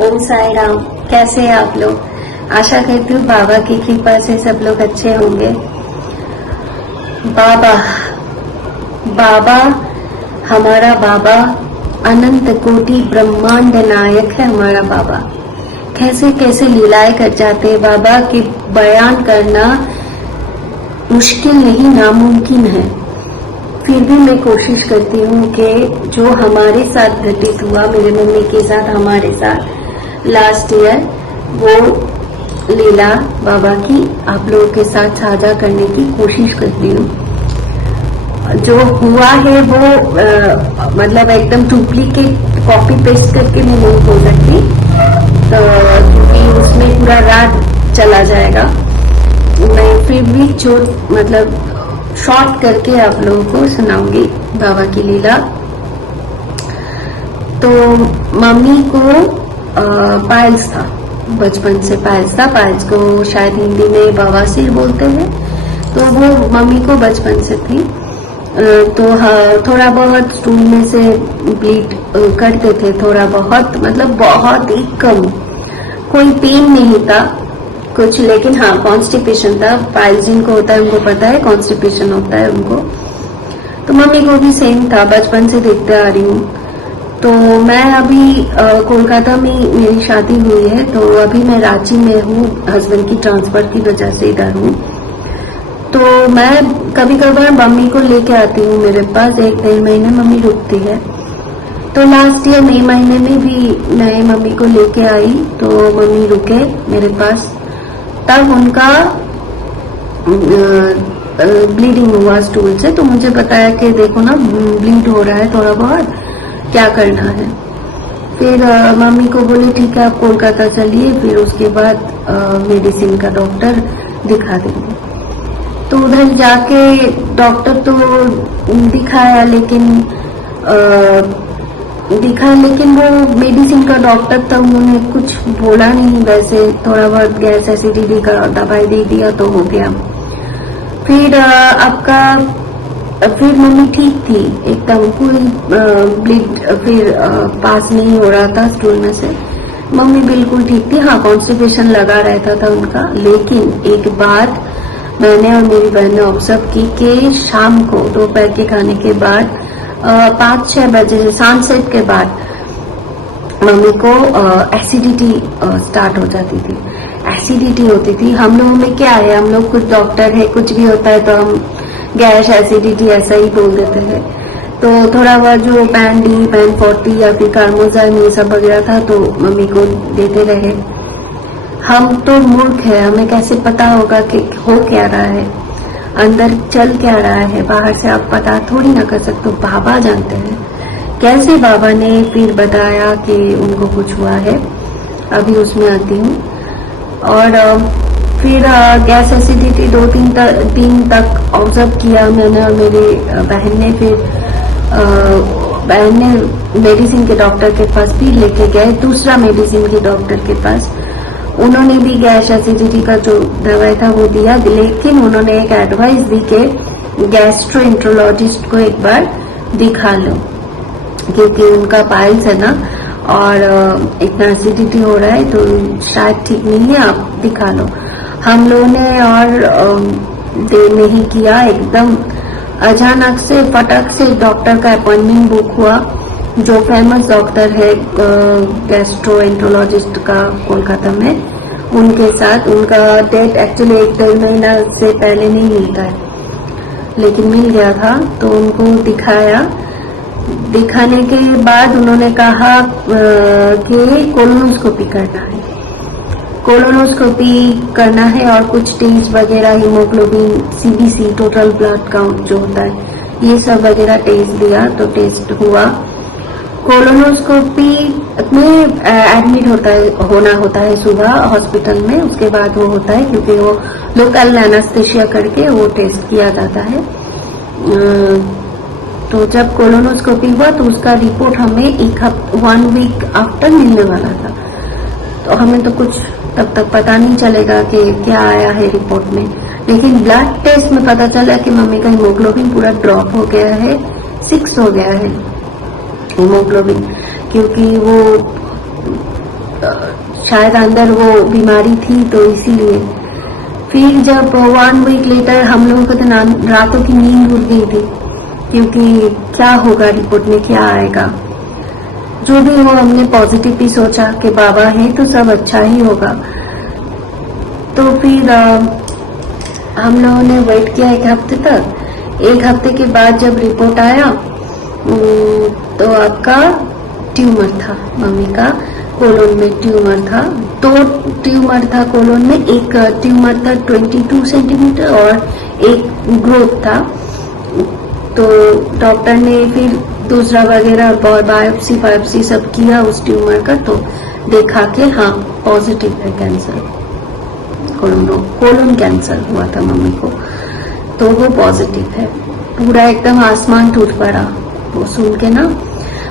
ओम साई राम। कैसे हैं आप लोग? आशा करती हूँ बाबा की कृपा से सब लोग अच्छे होंगे। बाबा बाबा हमारा बाबा अनंत कोटि ब्रह्मांड नायक है। हमारा बाबा कैसे कैसे लीलाएं कर जाते हैं बाबा की बयान करना मुश्किल नहीं, नामुमकिन है। फिर भी मैं कोशिश करती हूँ कि जो हमारे साथ घटित हुआ, मेरे मम्मी के साथ, हमारे साथ लास्ट ईयर, वो लीला बाबा की आप लोगों के साथ साझा करने की कोशिश करती हूँ। जो हुआ है वो मतलब एकदम डुप्लीकेट कॉपी पेस्ट करके मैं नहीं बोल सकती, तो क्योंकि उसमें पूरा रात चला जाएगा। मैं फिर भी जो मतलब शॉर्ट करके आप लोगों को सुनाऊंगी बाबा की लीला। तो मम्मी को पाइल्स था, बचपन से पाइल्स था। पाइल्स को शायद हिंदी में बवासीर बोलते हैं। तो वो मम्मी को बचपन से थी। तो थोड़ा बहुत स्टूल में से ब्लीड करते थे, थोड़ा बहुत, मतलब बहुत ही कम, कोई पेन नहीं था कुछ, लेकिन हाँ कॉन्स्टिपेशन था। पाइल्स जिनको होता है उनको पता है, कॉन्स्टिपेशन होता है उनको। तो मम्मी को भी सेम था, बचपन से देखते आ रही हूँ। तो मैं अभी कोलकाता में मेरी शादी हुई है, तो अभी मैं रांची में हूँ, हस्बैंड की ट्रांसफर की वजह से इधर हूँ। तो मैं कभी कभार मम्मी को लेके आती हूँ मेरे पास, 1-1.5 महीने मम्मी रुकती है। तो लास्ट ईयर मई महीने में भी मैं मम्मी को लेके आई, तो मम्मी रुके मेरे पास। तब उनका ब्लीडिंग हुआ स्टूल से, तो मुझे बताया कि देखो ना ब्लीड हो रहा है थोड़ा बहुत, क्या करना है। फिर मम्मी को बोले ठीक है आप कोलकाता चलिए, फिर उसके बाद मेडिसिन का डॉक्टर दिखा देंगे। तो उधर जाके डॉक्टर तो दिखाया, लेकिन वो मेडिसिन का डॉक्टर था, उन्होंने कुछ बोला नहीं, वैसे थोड़ा बहुत गैस एसिडिटी का दवाई दे दिया तो हो गया। फिर मम्मी ठीक थी एकदम, कोई ब्लीड फिर पास नहीं हो रहा था स्टूल में से, मम्मी बिल्कुल ठीक थी। हाँ कॉन्स्टिपेशन लगा रहता था उनका। लेकिन एक बात मैंने और मेरी बहन ने ऑब्जर्व की कि शाम को दोपहर के खाने के बाद 5-6 बजे सनसेट के बाद मम्मी को एसिडिटी स्टार्ट हो जाती थी, एसिडिटी होती थी। हम लोगों में क्या है, हम लोग कुछ डॉक्टर है, कुछ भी होता है तो हम गैस एसिडिटी ऐसा ही बोल देते हैं। तो थोड़ा बहुत जो पैन डी, पैन 40 या फिर कार्मोजाइन ये सब वगैरह था तो मम्मी को देते रहे। हम तो मूर्ख है, हमें कैसे पता होगा कि हो क्या रहा है, अंदर चल क्या रहा है, बाहर से आप पता थोड़ी ना कर सकते हो, बाबा जानते हैं। कैसे बाबा ने फिर बताया कि उनको कुछ हुआ है, अभी उसमें आती हूँ। और फिर गैस एसिडिटी 2-3 तक ऑब्जर्व किया मैंने और मेरी बहन ने। फिर बहन ने मेडिसिन के डॉक्टर के पास भी लेके गए, दूसरा मेडिसिन के डॉक्टर के पास। उन्होंने भी गैस एसिडिटी का जो दवाई था वो दिया, लेकिन उन्होंने एक एडवाइस दी कि गैस्ट्रोएंट्रोलॉजिस्ट को एक बार दिखा लो, क्योंकि उनका पाइल्स है ना और इतना एसिडिटी हो रहा है तो शायद ठीक नहीं है, आप दिखा लो। हम लोगों ने और देर नहीं किया, एकदम अचानक से फटक से डॉक्टर का अपॉइंटमेंट बुक हुआ, जो फेमस डॉक्टर है गैस्ट्रोएंट्रोलॉजिस्ट का कोलकाता में, उनके साथ। उनका डेट एक्चुअली 1-1.5 महीना से पहले नहीं मिलता है, लेकिन मिल गया था। तो उनको दिखाया, दिखाने के बाद उन्होंने कहा कि कोलोनोस्कोपी करना है, कोलोनोस्कोपी करना है और कुछ टेस्ट वगैरह, haemoglobin, CBC, total blood count जो होता है, ये सब वगैरह टेस्ट दिया। तो टेस्ट हुआ। कोलोनोस्कोपी में एडमिट होना होता है सुबह हॉस्पिटल में, उसके बाद वो होता है, क्योंकि वो लोकल एनेस्थेसिया करके वो टेस्ट किया जाता है। तो जब कोलोनोस्कोपी हुआ तो उसका रिपोर्ट हमें 1 वीक आफ्टर मिलने वाला था। तो हमें तो कुछ तब तक पता नहीं चलेगा कि क्या आया है रिपोर्ट में, लेकिन ब्लड टेस्ट में पता चला कि मम्मी का हीमोग्लोबिन पूरा ड्रॉप हो गया है, 6 हो गया है हीमोग्लोबिन, क्योंकि वो शायद अंदर वो बीमारी थी तो इसीलिए। फिर जब 1 वीक लेटर हम लोगों को तो रातों की नींद उड़ गई थी, क्योंकि क्या होगा, रिपोर्ट में क्या आएगा। जो भी हो, हमने पॉजिटिव भी सोचा कि बाबा है तो सब अच्छा ही होगा। तो फिर हम लोगों ने वेट किया 1 हफ्ते तक। 1 हफ्ते के बाद जब रिपोर्ट आया तो आपका ट्यूमर था, मम्मी का कोलोन में ट्यूमर था। 2 ट्यूमर था कोलोन में, एक ट्यूमर था 22 सेंटीमीटर और एक ग्रोथ था। तो डॉक्टर ने फिर दूसरा वगैरह बायोप्सी सब किया उस ट्यूमर का, तो देखा कि हाँ पॉजिटिव है कैंसर, कोलोन कैंसर हुआ था मम्मी को, तो वो पॉजिटिव है। पूरा एकदम आसमान टूट पड़ा, वो सुन के ना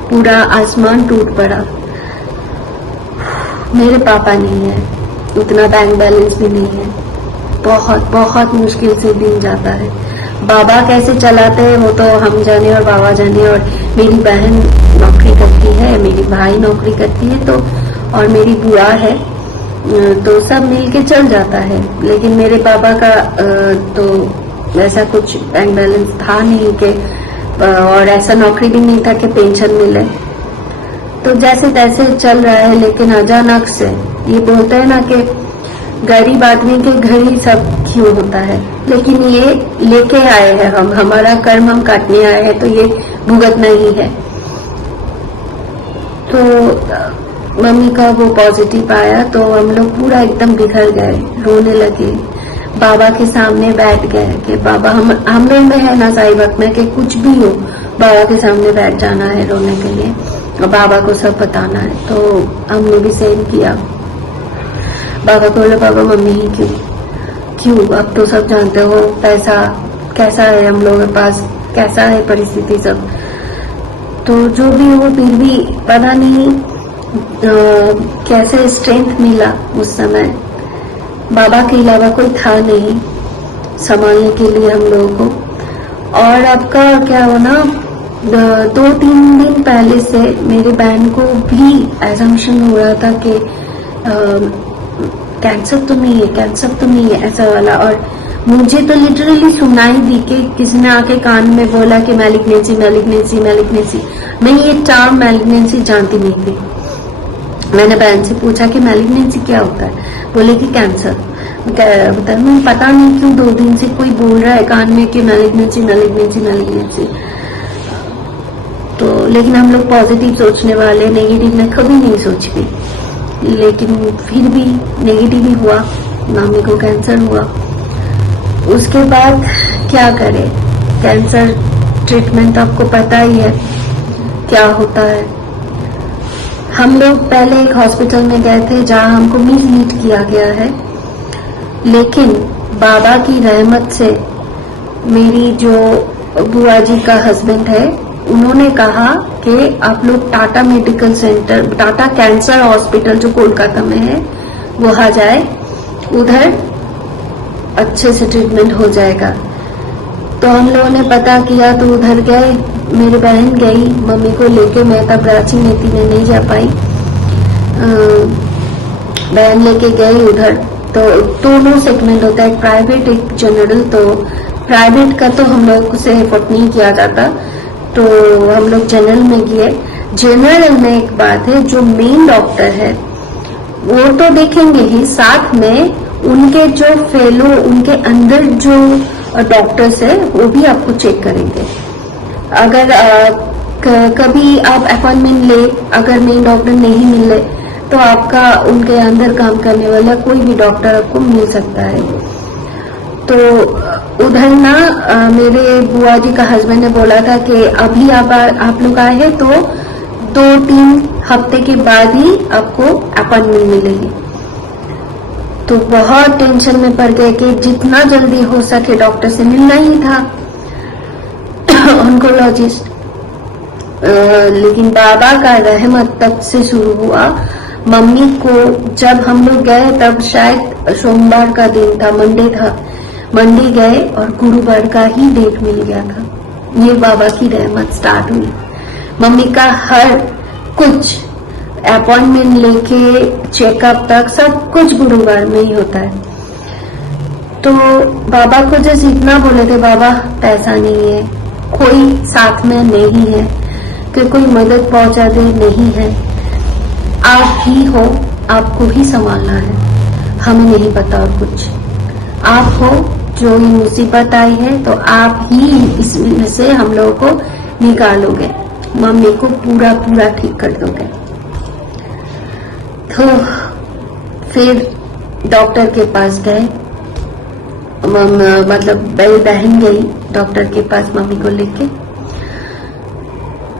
पूरा आसमान टूट पड़ा। मेरे पापा नहीं है, उतना बैंक बैलेंस भी नहीं है, बहुत बहुत मुश्किल से दिन जाता है। बाबा कैसे चलाते हैं वो तो हम जाने और बाबा जाने। और मेरी बहन नौकरी करती है, मेरी भाई नौकरी करती है, तो और मेरी बुआ है, तो सब मिलके चल जाता है। लेकिन मेरे पापा का तो ऐसा कुछ बैंक बैलेंस था नहीं कि, और ऐसा नौकरी भी नहीं था कि पेंशन मिले, तो जैसे तैसे चल रहा है। लेकिन अचानक से ये बोलते हैं ना कि गरीब आदमी के घर ही सब क्यों होता है, लेकिन ये लेके आए हैं हम, हमारा कर्म हम काटने आए हैं, तो ये भुगतना ही है। तो मम्मी का वो पॉजिटिव आया तो हम लोग पूरा एकदम बिखर गए, रोने लगे, बाबा के सामने बैठ गए कि बाबा हम लोग में है ना साई वक्त में कि कुछ भी हो बाबा के सामने बैठ जाना है रोने के लिए और बाबा को सब बताना है। तो हमने भी सेम किया। बाबा को बोले बाबा मम्मी ही क्यों, अब तो सब जानते हो पैसा कैसा है हम लोगों के पास, कैसा है परिस्थिति सब। तो जो भी हो, फिर भी पता नहीं कैसे स्ट्रेंथ मिला उस समय। बाबा के अलावा कोई था नहीं संभालने के लिए हम लोगों को। और आपका क्या हो ना, 2-3 दिन पहले से मेरी बहन को भी एजम्पशन हो रहा था कि कैंसर तो नहीं है, कैंसर तो नहीं है, ऐसा वाला। और मुझे तो लिटरली सुनाई दी कि किसी ने आके कान में बोला कि मैलिग्नेंसी मैलिग्नेंसी मैलिग्नेंसी। मैं ये टर्म मैलिग्नेंसी जानती नहीं थी। मैंने बहन से पूछा कि मैलिग्नेंसी क्या होता है, बोले कि कैंसर होता है। मुझे पता नहीं क्यों 2 दिन से कोई बोल रहा है कान में कि मैलिग्नेंसी मैलिग्नेंसी मैलिग्नेंसी। तो लेकिन हम लोग पॉजिटिव सोचने वाले, नेगेटिव में कभी नहीं सोचते। लेकिन फिर भी नेगेटिव ही हुआ, मम्मी को कैंसर हुआ। उसके बाद क्या करें, कैंसर ट्रीटमेंट आपको पता ही है क्या होता है। हम लोग पहले एक हॉस्पिटल में गए थे जहां हमको मीट किया गया है, लेकिन बाबा की रहमत से मेरी जो बुआ जी का हस्बैंड है उन्होंने कहा कि आप लोग Tata medical centre, Tata cancer hospital जो कोलकाता में है वहां जाए, उधर अच्छे से ट्रीटमेंट हो जाएगा। तो हम लोगों ने पता किया तो उधर गए, मेरी बहन गई मम्मी को लेके, मैं तब रांची में थी, मैं नहीं जा पाई। बहन लेके गई उधर। तो दोनों सेगमेंट होता है, एक प्राइवेट एक जनरल। तो प्राइवेट का तो हम लोग से एफर्ट नहीं किया जाता, तो हम लोग जनरल में गए। जनरल में एक बात है, जो मेन डॉक्टर है वो तो देखेंगे ही, साथ में उनके जो फेलो, उनके अंदर जो डॉक्टर्स है वो भी आपको चेक करेंगे। अगर कभी आप अपॉइंटमेंट ले, अगर मेन डॉक्टर नहीं मिले तो आपका उनके अंदर काम करने वाला कोई भी डॉक्टर आपको मिल सकता है। तो उधर ना मेरे बुआ जी का हस्बैंड ने बोला था कि अभी आप लोग आए हैं तो 2-3 हफ्ते के बाद ही आपको अपॉइंटमेंट मिलेगी। तो बहुत टेंशन में पड़ गए कि जितना जल्दी हो सके डॉक्टर से मिलना ही था, ऑन्कोलॉजिस्ट। लेकिन बाबा का रहमत तब से शुरू हुआ। मम्मी को जब हम लोग गए तब शायद सोमवार का दिन था, मंडे था, मंडे गए और गुरुवार का ही डेट मिल गया था। ये बाबा की रहमत स्टार्ट हुई। मम्मी का हर कुछ अपॉइंटमेंट लेके चेकअप तक सब कुछ गुरुवार में ही होता है। तो बाबा को जैसे इतना बोले थे, बाबा पैसा नहीं है, कोई साथ में नहीं है कि कोई मदद पहुंचा दे, नहीं है, आप ही हो, आपको ही संभालना है, हमें नहीं पता और कुछ। आप हो जो ये मुसीबत आई है, तो आप ही इसमें से हम लोगों को निकालोगे, मम्मी को पूरा पूरा ठीक कर दोगे। तो फिर डॉक्टर के पास गए, मतलब मेरी बहन गई डॉक्टर के पास मम्मी को लेके।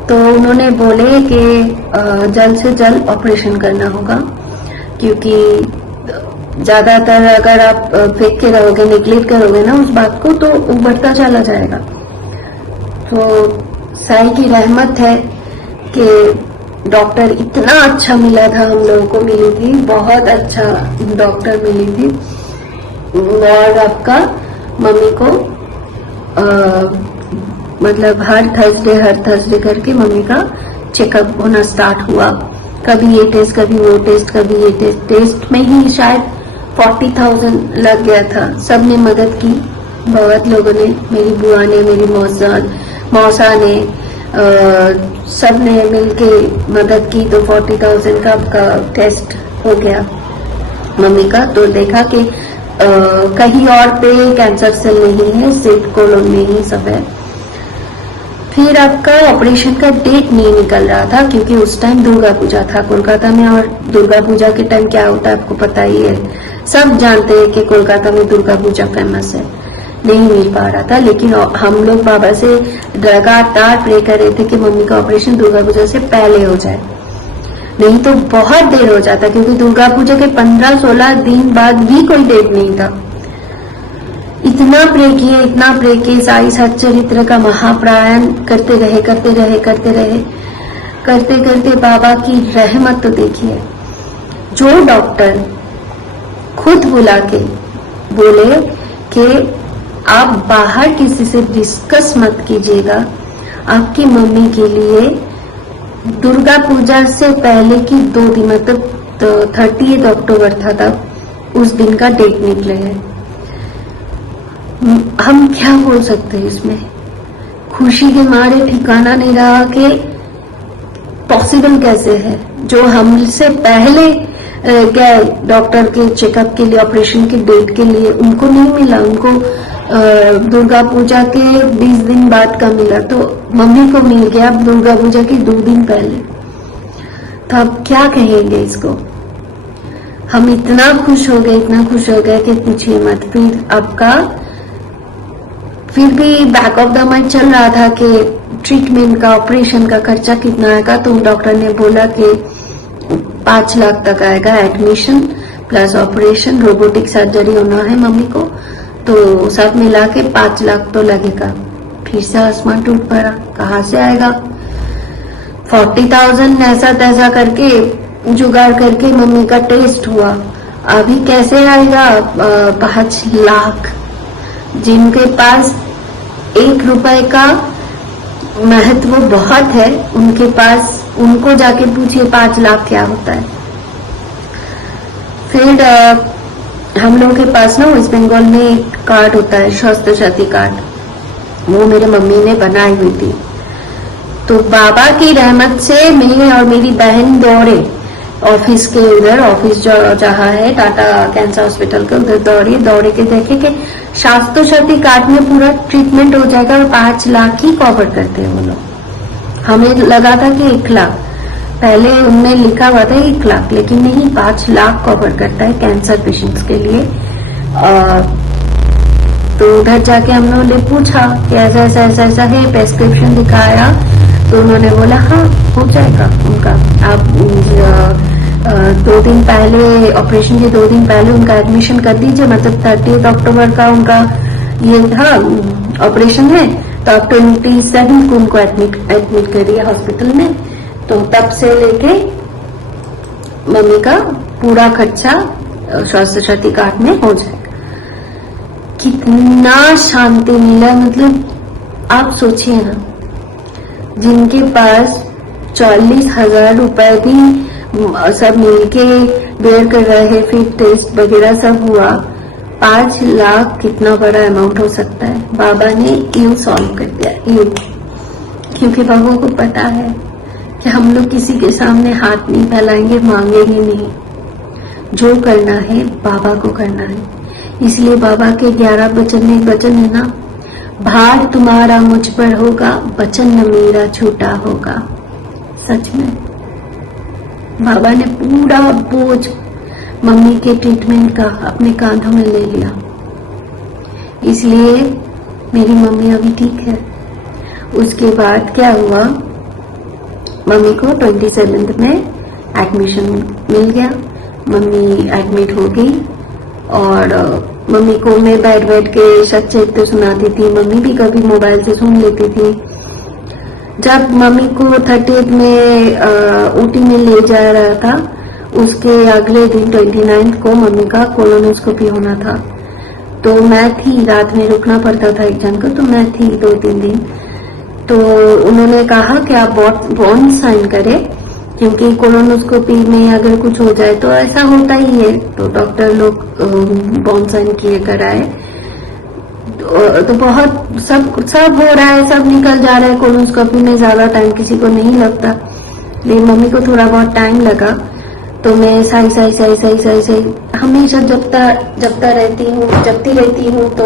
तो उन्होंने बोले कि जल्द से जल्द ऑपरेशन करना होगा, क्योंकि ज्यादातर अगर आप फेंक के रहोगे, निग्लेक्ट करोगे ना उस बात को, तो वो बढ़ता चला जाएगा। तो साईं की रहमत है कि डॉक्टर इतना अच्छा मिला था, हम लोगों को मिली थी, बहुत अच्छा डॉक्टर मिली थी। और आपका मम्मी को मतलब हर थर्सडे करके मम्मी का चेकअप होना स्टार्ट हुआ। कभी ये टेस्ट, कभी वो टेस्ट, कभी ये टेस्ट में ही शायद 40,000 लग गया था। सबने मदद की, बहुत लोगों ने, मेरी बुआ ने, मेरी मौसा ने, सब ने मिलके मदद की। तो 40,000 का टेस्ट हो गया मम्मी का। तो देखा कि कहीं और पे कैंसर सेल नहीं है, सिर्फ कोलोन में ही सब है। फिर आपका ऑपरेशन का डेट नहीं निकल रहा था, क्योंकि उस टाइम दुर्गा पूजा था कोलकाता में, और दुर्गा पूजा के टाइम क्या होता है आपको पता ही है, सब जानते हैं कि कोलकाता में दुर्गा पूजा फेमस है। नहीं मिल पा रहा था, लेकिन हम लोग बाबा से लगातार प्रे कर रहे थे कि मम्मी का ऑपरेशन दुर्गा पूजा से पहले हो जाए, नहीं तो बहुत देर हो जाता, क्योंकि दुर्गा पूजा के 15-16 दिन बाद भी कोई डेट नहीं था। इतना प्रे किए, साई सच्चरित्र का महाप्रायण करते रहे, बाबा की रहमत तो देखिए। जो डॉक्टर खुद बुला के बोले कि आप बाहर किसी से डिस्कस मत कीजिएगा, आपकी मम्मी के लिए दुर्गा पूजा से पहले की 2 दिन, मतलब 30 अक्टूबर था तब, उस दिन का डेट निकले है। हम क्या बोल सकते हैं इसमें? खुशी के मारे ठिकाना नहीं रहा कि पॉसिबल कैसे है। जो हमसे पहले गए डॉक्टर के चेकअप के लिए, ऑपरेशन के डेट के लिए, उनको नहीं मिला, उनको दुर्गा पूजा के 20 दिन बाद का मिला, तो मम्मी को मिल गया दुर्गा पूजा के 2 दिन पहले। तो अब क्या कहेंगे इसको? हम इतना खुश हो गए कि पूछिए मत। फिर आपका फिर भी बैक ऑफ द माइंड चल रहा था कि ट्रीटमेंट का, ऑपरेशन का खर्चा कितना आएगा। तो डॉक्टर ने बोला कि 5 लाख तक आएगा, admission plus operation, robotic surgery होना है मम्मी को, तो सब मिला के 5 लाख तो लगेगा। फिर से आसमान टूट पड़ा, कहाँ से आएगा? 40,000 ऐसा तैसा करके जुगाड़ करके मम्मी का टेस्ट हुआ। अभी कैसे आएगा 5 लाख? जिनके पास 1 रुपए का महत्व बहुत है, उनके पास, उनको जाके पूछिए 5 लाख क्या होता है। फिर हम लोगों के पास ना वेस्ट बंगाल में एक कार्ड होता है, स्वास्थ्य साथी कार्ड, वो मेरे मम्मी ने बनाई हुई थी। तो बाबा की रहमत से मैं और मेरी बहन दौड़े ऑफिस के उधर, ऑफिस जहाँ है टाटा कैंसर हॉस्पिटल के उधर दौड़े के देखे कि स्वास्थ्य साथी कार्ड में पूरा ट्रीटमेंट हो जाएगा और 5 लाख ही कवर करते हैं वो लोग। हमें लगा था कि 1 लाख, पहले उनने लिखा हुआ था 1 लाख, लेकिन नहीं, 5 लाख कवर करता है कैंसर पेशेंट्स के लिए। तो उधर जाके हम लोगों ने पूछा कि ऐसा है, प्रेस्क्रिप्शन दिखाया, तो उन्होंने बोला हाँ हो जाएगा उनका। आप 2 दिन पहले, ऑपरेशन के 2 दिन पहले उनका एडमिशन कर दीजिए, मतलब 30 अक्टूबर का उनका ये था ऑपरेशन है, तो आप 27 को उनको एडमिट करिए हॉस्पिटल में। तो तब से लेके मम्मी का पूरा खर्चा स्वास्थ्य साथी कार्ड में हो जाएगा। कितना शांति मिला, मतलब आप सोचिए ना, जिनके पास 40,000 रुपए भी सब मिलके बेयर कर रहे हैं, फिर टेस्ट वगैरह सब हुआ। 5 लाख कितना बड़ा अमाउंट हो सकता है। बाबा ने यू सॉल्व कर दिया, यू, क्योंकि बाबा को पता है कि हम लोग किसी के सामने हाथ नहीं फैलाएंगे, मांगेंगे नहीं, जो करना है बाबा को करना है। इसलिए बाबा के 11 वचन में वचन है ना, भार तुम्हारा मुझ पर होगा, वचन न मेरा छूटा होगा। सच में बाबा ने पूरा बोझ मम्मी के ट्रीटमेंट का अपने कांधों में ले लिया, इसलिए मेरी मम्मी अभी ठीक है। उसके बाद क्या हुआ, मम्मी को 27 में एडमिशन मिल गया, मम्मी एडमिट हो गई। और मम्मी को मैं बैठ बैठ के सच्चे सुनाती थी, मम्मी भी कभी मोबाइल से सुन लेती थी। जब मम्मी को 30 में ऊटी में ले जा रहा था, उसके अगले दिन 29 को मम्मी का कोलोनोस्कोपी होना था। तो मैं थी, रात में रुकना पड़ता था एक जन को, तो मैं थी 2-3 दिन। तो उन्होंने कहा कि आप बॉन्ड साइन करें, क्योंकि कोलोनोस्कोपी में अगर कुछ हो जाए तो ऐसा होता ही है। तो डॉक्टर लोग बॉन्ड साइन किए कराए। तो बहुत सब हो रहा है, सब निकल जा रहा है। कोलोनोस्कोपी में ज्यादा टाइम किसी को नहीं लगता, लेकिन मम्मी को थोड़ा बहुत टाइम लगा। तो मैं सही हमेशा जपती रहती हूँ। तो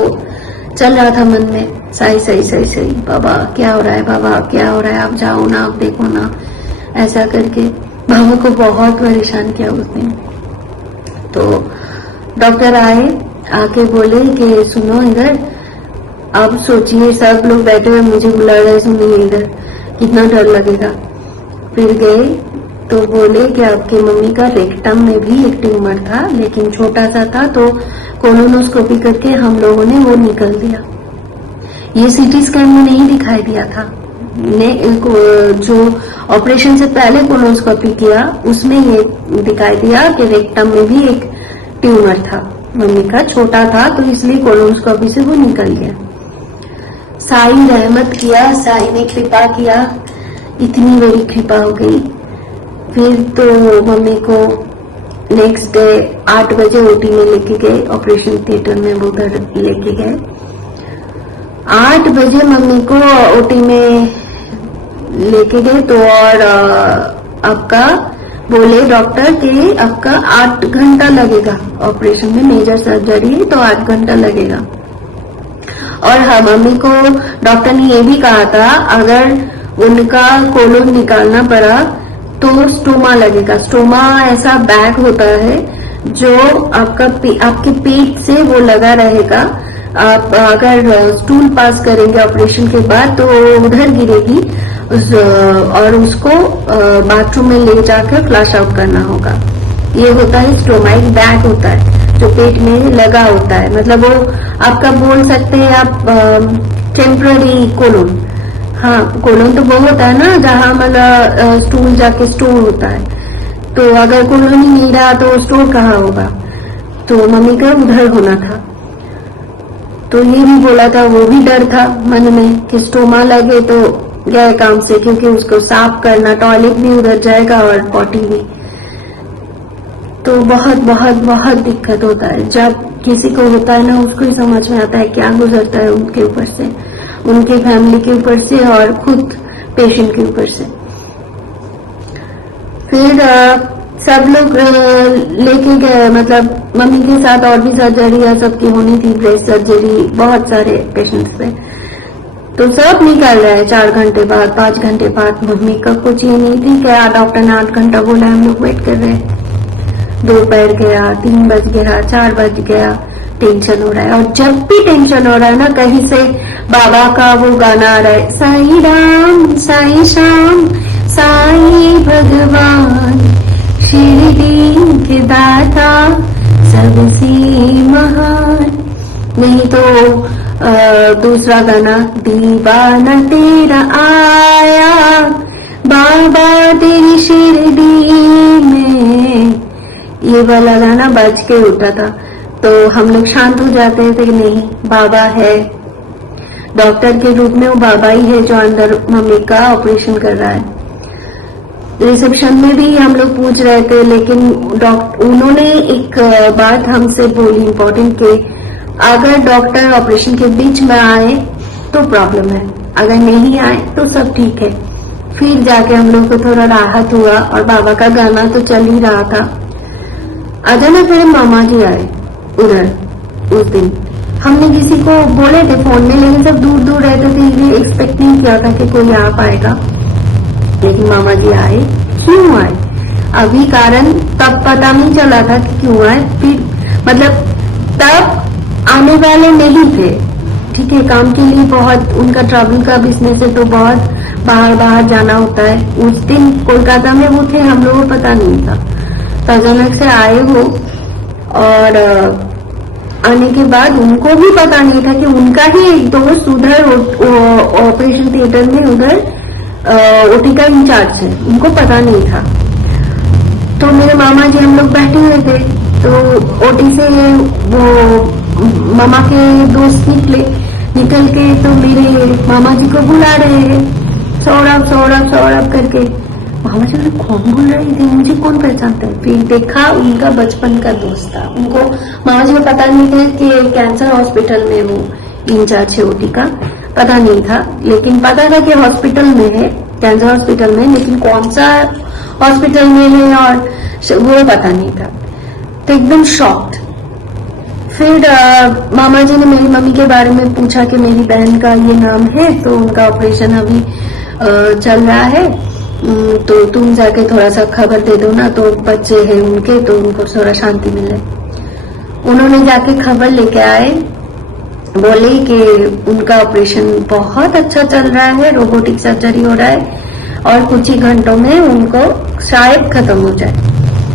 चल रहा था मन में सही, बाबा क्या हो रहा है, बाबा क्या हो रहा है, आप जाओ ना, आप देखो ना, ऐसा करके बाबा को बहुत परेशान किया उसने। तो डॉक्टर आए, आके बोले कि सुनो इधर, अब सोचिए सब लोग बैठे हुए मुझे बुला रहे, सुनिए इधर, कितना डर लगेगा। फिर गए तो बोले कि आपके मम्मी का रेक्टम में भी एक ट्यूमर था, लेकिन छोटा सा था, तो कोलोनोस्कोपी करके हम लोगों ने वो निकल दिया। ये सीटी स्कैन में नहीं दिखाई दिया था, ने जो ऑपरेशन से पहले कोलोनोस्कोपी किया उसमें ये दिखाई दिया कि रेक्टम में भी एक ट्यूमर था, मम्मी का छोटा था, तो इसलिए कोलोनोस्कोपी से वो निकल गया। साईं रहमत किया, साईं ने कृपा किया, इतनी बड़ी कृपा हो गई। फिर तो मम्मी को नेक्स्ट डे 8 बजे ओटी में लेके गए, ऑपरेशन थिएटर में वो उधर लेके गए। 8 बजे मम्मी को ओटी में लेके गए तो, और आपका बोले डॉक्टर कि आपका 8 घंटा लगेगा ऑपरेशन में, मेजर सर्जरी है तो 8 घंटा लगेगा। और हाँ, मम्मी को डॉक्टर ने ये भी कहा था अगर उनका कोलोन निकालना पड़ा तो स्टोमा लगेगा। स्टोमा ऐसा बैग होता है जो आपके पेट से वो लगा रहेगा। आप अगर स्टूल पास करेंगे ऑपरेशन के बाद तो उधर गिरेगी और उसको बाथरूम में ले जाकर फ्लश आउट करना होगा। ये होता है स्टोमा, एक बैग होता है जो पेट में लगा होता है, मतलब वो आपका बोल सकते हैं आप टेम्पररी कोलोन। हाँ, कोलोन तो वो होता है ना जहाँ मतलब स्टूल जाके स्टोर होता है, तो अगर कोलोन ही नहीं रहा तो स्टोर कहाँ होगा। तो मम्मी का उधर होना था, तो ये भी बोला था, वो भी डर था मन में कि स्टोमा लगे तो गए काम से, क्योंकि उसको साफ करना, टॉयलेट भी उधर जाएगा और पॉटी भी। तो बहुत बहुत बहुत दिक्कत होता है जब किसी को होता है ना, उसको ही समझ में आता है क्या गुजरता है उनके ऊपर से, उनके फैमिली के ऊपर से और खुद पेशेंट के ऊपर से। फिर सब लोग लेके गए, मतलब मम्मी के साथ और भी सर्जरी सबकी होनी थी, ब्रेस्ट सर्जरी, बहुत सारे पेशेंट्स थे। तो सब निकल रहे हैं 4 घंटे बाद, 5 घंटे बाद। मम्मी का कुछ ये नहीं थी क्या, डॉक्टर ने 8 घंटा बोला, हम लोग वेट कर रहे हैं। दोपहर गया, 3 बज गया, 4 बज गया, टेंशन हो रहा है। और जब भी टेंशन हो रहा है ना, कहीं से बाबा का वो गाना आ रहा है, साईं राम साईं श्याम साईं भगवान शिरडी के दाता सबसे महान। नहीं तो दूसरा गाना, दीवाना तेरा आया बाबा तेरी शिरडी में, ये वाला गाना बज के उठा था। तो हम लोग शांत हो जाते थे कि नहीं, बाबा है, डॉक्टर के रूप में वो बाबा ही है जो अंदर मम्मी का ऑपरेशन कर रहा है। रिसेप्शन में भी हम लोग पूछ रहे थे, लेकिन उन्होंने एक बात हमसे बोली इम्पोर्टेंट कि अगर डॉक्टर ऑपरेशन के बीच में आए तो प्रॉब्लम है, अगर नहीं आए तो सब ठीक है। फिर जाके हम लोग को थोड़ा राहत हुआ और बाबा का गाना तो चल ही रहा था। अचानक मेरे मामा जी आए उधर उस दिन। हमने किसी को बोले थे फोन में, लेकिन सब दूर दूर रहते थे, इसलिए एक्सपेक्ट नहीं किया था कि कोई आ पाएगा। लेकिन मामा जी आए। क्यों आए अभी कारण तब पता नहीं चला था कि क्यों आए। फिर मतलब तब आने वाले नहीं थे, ठीक है, काम के लिए बहुत उनका ट्रैवल का बिजनेस है तो बहुत बाहर बाहर जाना होता है। उस दिन कोलकाता में वो थे, हम लोगों को पता नहीं था। तो अचानक से आए हो और आने के बाद उनको भी पता नहीं था कि उनका ही एक दोस्त उधर ऑपरेशन थिएटर में उधर ओटी का इंचार्ज है, उनको पता नहीं था। तो मेरे मामा जी हम लोग बैठे हुए थे, तो ओटी से वो मामा के दोस्त निकल के तो मेरे मामा जी को बुला रहे हैं, सौरभ सौरभ सौरभ करके। मामा जी कौन बोल रही थी, मुझे कौन पहचानता है। फिर देखा उनका बचपन का दोस्त था। उनको मामा जी को पता नहीं था कि कैंसर हॉस्पिटल में वो इंचार्ज है ओटी का, पता नहीं था। लेकिन पता था कि हॉस्पिटल में है, कैंसर हॉस्पिटल में, लेकिन कौन सा हॉस्पिटल में है और वो पता नहीं था। तो एकदम शॉक्ड। फिर मामा जी ने मेरी मम्मी के बारे में पूछा कि मेरी बहन का ये नाम है, तो उनका ऑपरेशन अभी चल रहा है, तो तुम जाके थोड़ा सा खबर दे दो ना, तो बच्चे हैं उनके, तो उनको थोड़ा शांति मिले। उन्होंने जाके खबर लेके आए, बोले कि उनका ऑपरेशन बहुत अच्छा चल रहा है, रोबोटिक सर्जरी हो रहा है और कुछ ही घंटों में उनको शायद खत्म हो जाए।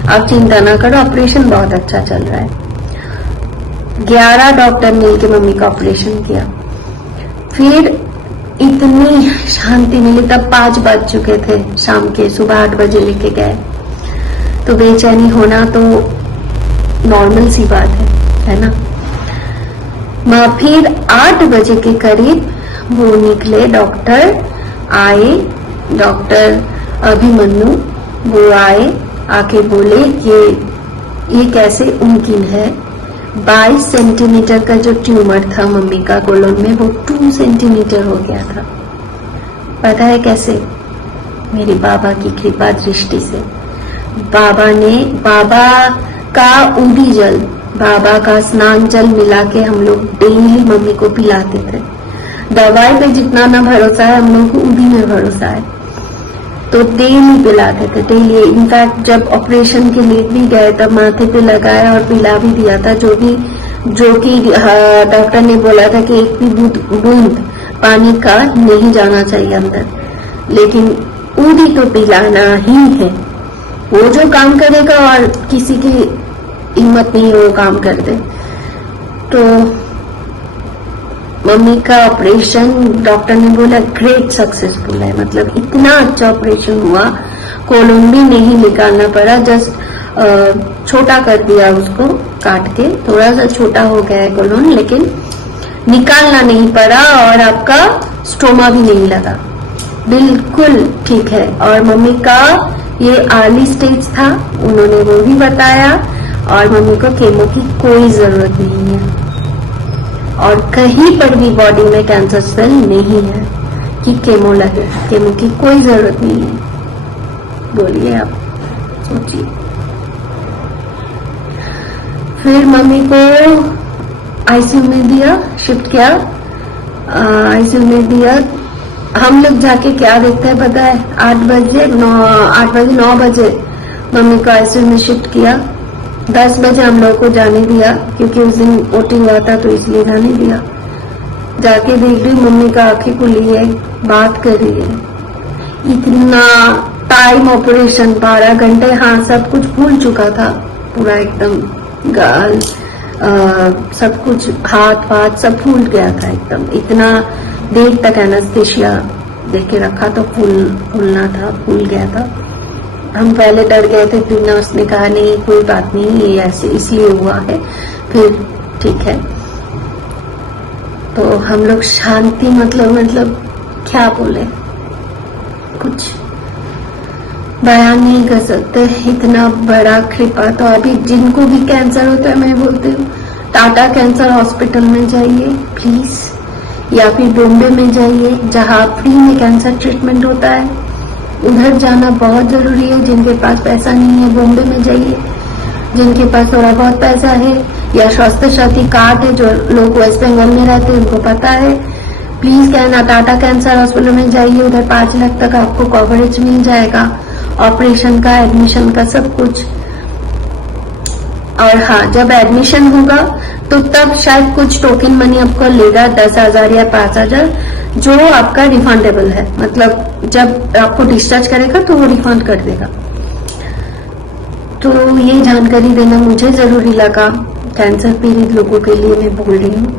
आप चिंता ना करो, ऑपरेशन बहुत अच्छा चल रहा है। 11 डॉक्टर मिलकर मम्मी का ऑपरेशन किया। फिर इतनी शांति मिली, तब 5 बज चुके थे शाम के, सुबह 8 बजे लेके गए। तो बेचैनी होना तो नॉर्मल सी बात है ना। फिर 8 बजे के करीब वो निकले, डॉक्टर आए, डॉक्टर अभिमन्यु वो आए, आके बोले कि ये कैसे मुमकिन है। 22 सेंटीमीटर का जो ट्यूमर था मम्मी का कोलोन में, वो 2 सेंटीमीटर हो गया था। पता है कैसे? मेरे बाबा की कृपा दृष्टि से। बाबा का उदी जल, बाबा का स्नान जल मिला के हम लोग डेली मम्मी को पिलाते थे। दवाई पे जितना ना भरोसा है, हम लोग को उदी में भरोसा है, तो डेली पिलाते थे, डेली। इनफैक्ट जब ऑपरेशन के लिए भी गए तब माथे पे लगाया और पिला भी दिया था, जो कि डॉक्टर ने बोला था कि एक भी बूंद पानी का नहीं जाना चाहिए अंदर, लेकिन उदी तो पिलाना ही है। वो जो काम करेगा और किसी की हिम्मत नहीं वो काम कर दे। तो मम्मी का ऑपरेशन डॉक्टर ने बोला ग्रेट सक्सेसफुल है, मतलब इतना अच्छा ऑपरेशन हुआ, कोलोन भी नहीं निकालना पड़ा, जस्ट छोटा कर दिया उसको काट के, थोड़ा सा छोटा हो गया है कोलोन, लेकिन निकालना नहीं पड़ा और आपका स्टोमा भी नहीं लगा, बिल्कुल ठीक है। और मम्मी का ये अर्ली स्टेज था, उन्होंने वो भी बताया, और मम्मी को केमो की कोई जरूरत नहीं है और कहीं पर भी बॉडी में कैंसर सेल नहीं है कि केमो लगे, केमो की कोई जरूरत नहीं है। बोलिए आप, सोचिए। फिर मम्मी को आईसीयू में दिया, शिफ्ट किया, आईसीयू में दिया। हम लोग जाके क्या देखते हैं पता है? 8 बजे 9 बजे मम्मी को आईसीयू में शिफ्ट किया। 10 बजे हम लोग को जाने दिया, क्योंकि उस दिन ओटी हुआ था तो इसलिए जाने दिया। जाके देख रही मम्मी का आंखें खुली है, बात कर रही है। इतना टाइम ऑपरेशन 12 घंटे, हाँ सब कुछ भूल चुका था पूरा, एकदम गाल सब कुछ, हाथ पाथ सब फूल गया था एकदम। इतना देर तक एनेस्थीसिया देके रखा तो फूलना था, फूल गया था। हम पहले डर गए थे, फिर नर्स ने कहा नहीं कोई बात नहीं, ये ऐसे इसलिए हुआ है, फिर ठीक है। तो हम लोग शांति, मतलब क्या बोले, कुछ बयान नहीं कर सकते, इतना बड़ा कृपा। तो अभी जिनको भी कैंसर होता है मैं बोलती हूँ टाटा कैंसर हॉस्पिटल में जाइए प्लीज, या फिर बॉम्बे में जाइए जहाँ फ्री में कैंसर ट्रीटमेंट होता है, उधर जाना बहुत जरूरी है। जिनके पास पैसा नहीं है बॉम्बे में जाइए, जिनके पास थोड़ा बहुत पैसा है या स्वास्थ्य साथी कार्ड है, जो लोग वेस्ट बंगाल में रहते हैं उनको पता है, प्लीज कहना टाटा कैंसर हॉस्पिटल में जाइए। उधर 5 लाख तक आपको कवरेज मिल जाएगा, ऑपरेशन का, एडमिशन का, सब कुछ। और हाँ, जब एडमिशन होगा तो तब शायद कुछ टोकन मनी आपको लेगा, 10,000 या 5,000, जो आपका रिफंडेबल है। मतलब जब आपको डिस्चार्ज करेगा तो वो रिफंड कर देगा। तो ये जानकारी देना मुझे जरूरी लगा, कैंसर पीड़ित लोगों के लिए मैं बोल रही हूँ।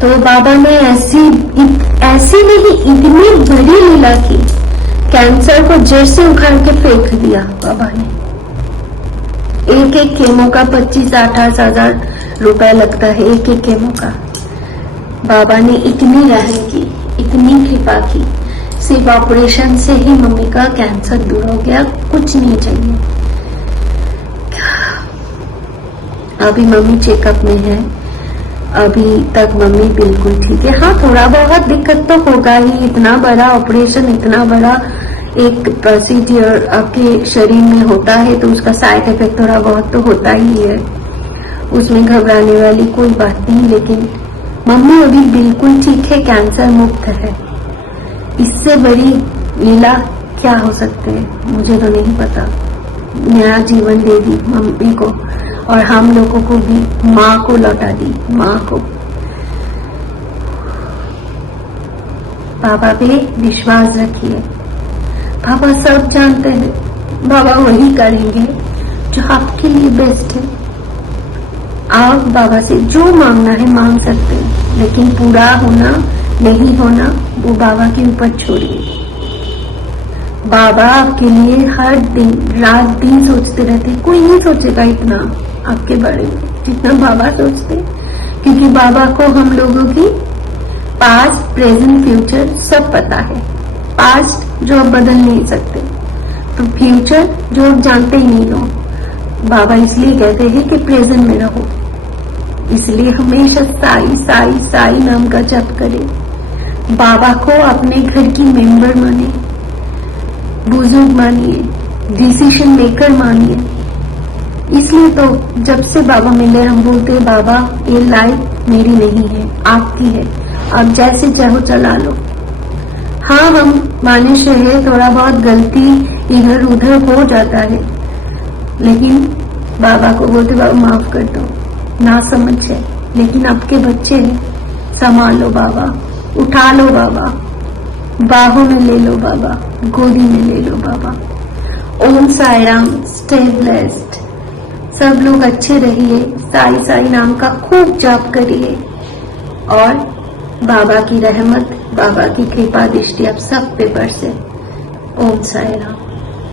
तो बाबा ने ऐसी नहीं, इतनी बड़ी लीला की, कैंसर को जड़ से उखाड़ के फेंक दिया बाबा ने। एक एक केमो का 25-28 हजार रुपए लगता है, एक एक केमो का। बाबा ने इतनी रहम की, इतनी कृपा की, सिर्फ ऑपरेशन से ही मम्मी का कैंसर दूर हो गया, कुछ नहीं चाहिए। अभी मम्मी चेकअप में है, अभी तक मम्मी बिल्कुल ठीक है। हाँ, थोड़ा बहुत दिक्कत तो होगा ही, इतना बड़ा ऑपरेशन, इतना बड़ा एक प्रोसीजर आपके शरीर में होता है तो उसका साइड इफेक्ट थोड़ा बहुत तो होता ही है, उसमें घबराने वाली कोई बात नहीं। लेकिन मम्मी अभी बिल्कुल ठीक है, कैंसर मुक्त है। इससे बड़ी लीला क्या हो सकती है, मुझे तो नहीं पता। नया जीवन दे दी मम्मी को, और हम लोगों को भी माँ को लौटा दी, माँ को। बाबा पे विश्वास रखिए, बाबा सब जानते हैं, बाबा वही करेंगे जो आपके लिए बेस्ट है। आप बाबा से जो मांगना है मांग सकते हैं, लेकिन पूरा होना नहीं होना वो बाबा के ऊपर छोड़िए। बाबा आपके लिए हर दिन रात दिन सोचते रहते, कोई नहीं सोचेगा इतना आपके बारे में जितना बाबा सोचते, क्योंकि बाबा को हम लोगों की पास्ट, प्रेजेंट, फ्यूचर सब पता है। पास्ट जो आप बदल नहीं सकते, तो फ्यूचर जो आप जानते ही नहीं हो। बाबा इसलिए कहते हैं कि प्रेजेंट में रहो, इसलिए हमेशा साई साई साई नाम का जप करें। बाबा को अपने घर की मेंबर मानिए, बुजुर्ग मानिए, डिसीजन मेकर मानिए। इसलिए तो जब से बाबा मिले हम बोलते हैं, बाबा ये लाइफ मेरी नहीं है, आपकी है, आप जैसे चाहो चला लो। हाँ, हम मनुष्य है, थोड़ा बहुत गलती इधर उधर हो जाता है, लेकिन बाबा को बोलते बाबा माफ कर दो, ना समझ है, लेकिन आपके बच्चे हैं, संभाल लो बाबा, उठा लो बाबा, बाहों में ले लो बाबा, गोदी में ले लो बाबा। ओम साई राम, स्टे ब्लेस्ड। सब लोग अच्छे रहिए, साई साई नाम का खूब जाप करिए, और बाबा की रहमत, बाबा की कृपा दृष्टि आप सब पे बरसे। ओम साई राम।